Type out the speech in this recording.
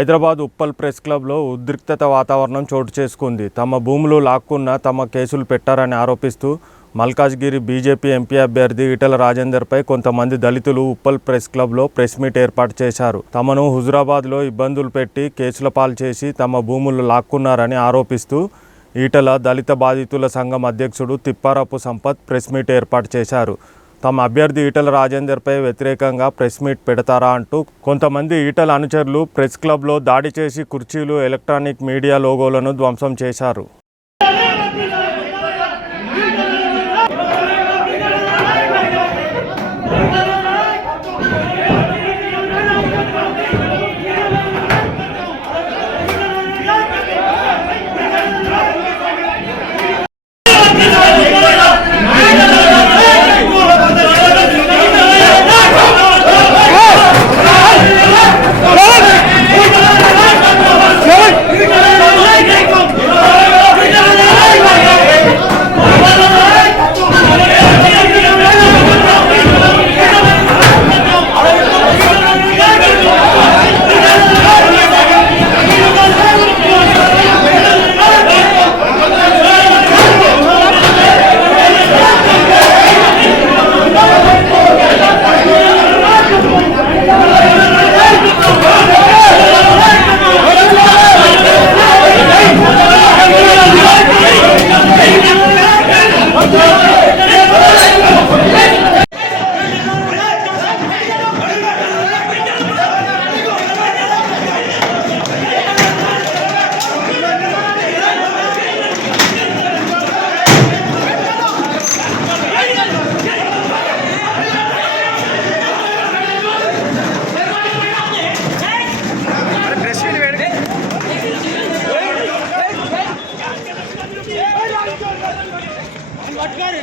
Hyderabad Uppal press క్లబ్లో ఉద్రిక్తత వాతావరణం చోటు చేసుకుంది. తమ భూములు లాక్కున్న తమ కేసులు పెట్టారని ఆరోపిస్తూ మల్కాజ్గిరి బీజేపీ ఎంపీ అభ్యర్థి ఈటల రాజేందర్పై కొంతమంది దళితులు ఉప్పల్ ప్రెస్ క్లబ్లో ప్రెస్ మీట్ ఏర్పాటు చేశారు. తమను హుజురాబాద్లో ఇబ్బందులు పెట్టి కేసుల పాలు చేసి తమ భూములు లాక్కున్నారని ఆరోపిస్తూ ఈటల దళిత బాధితుల సంఘం అధ్యక్షుడు తిప్పారపు సంపత్ ప్రెస్ మీట్ ఏర్పాటు చేశారు. తమ అభ్యర్థి ఈటల రాజేందర్పై వ్యతిరేకంగా ప్రెస్ మీట్ పెడతారా అంటూ కొంతమంది ఈటల అనుచరులు ప్రెస్ క్లబ్లో దాడి చేసి కుర్చీలు, ఎలక్ట్రానిక్ మీడియా లోగోలను ధ్వంసం చేశారు. పట్టుకోండి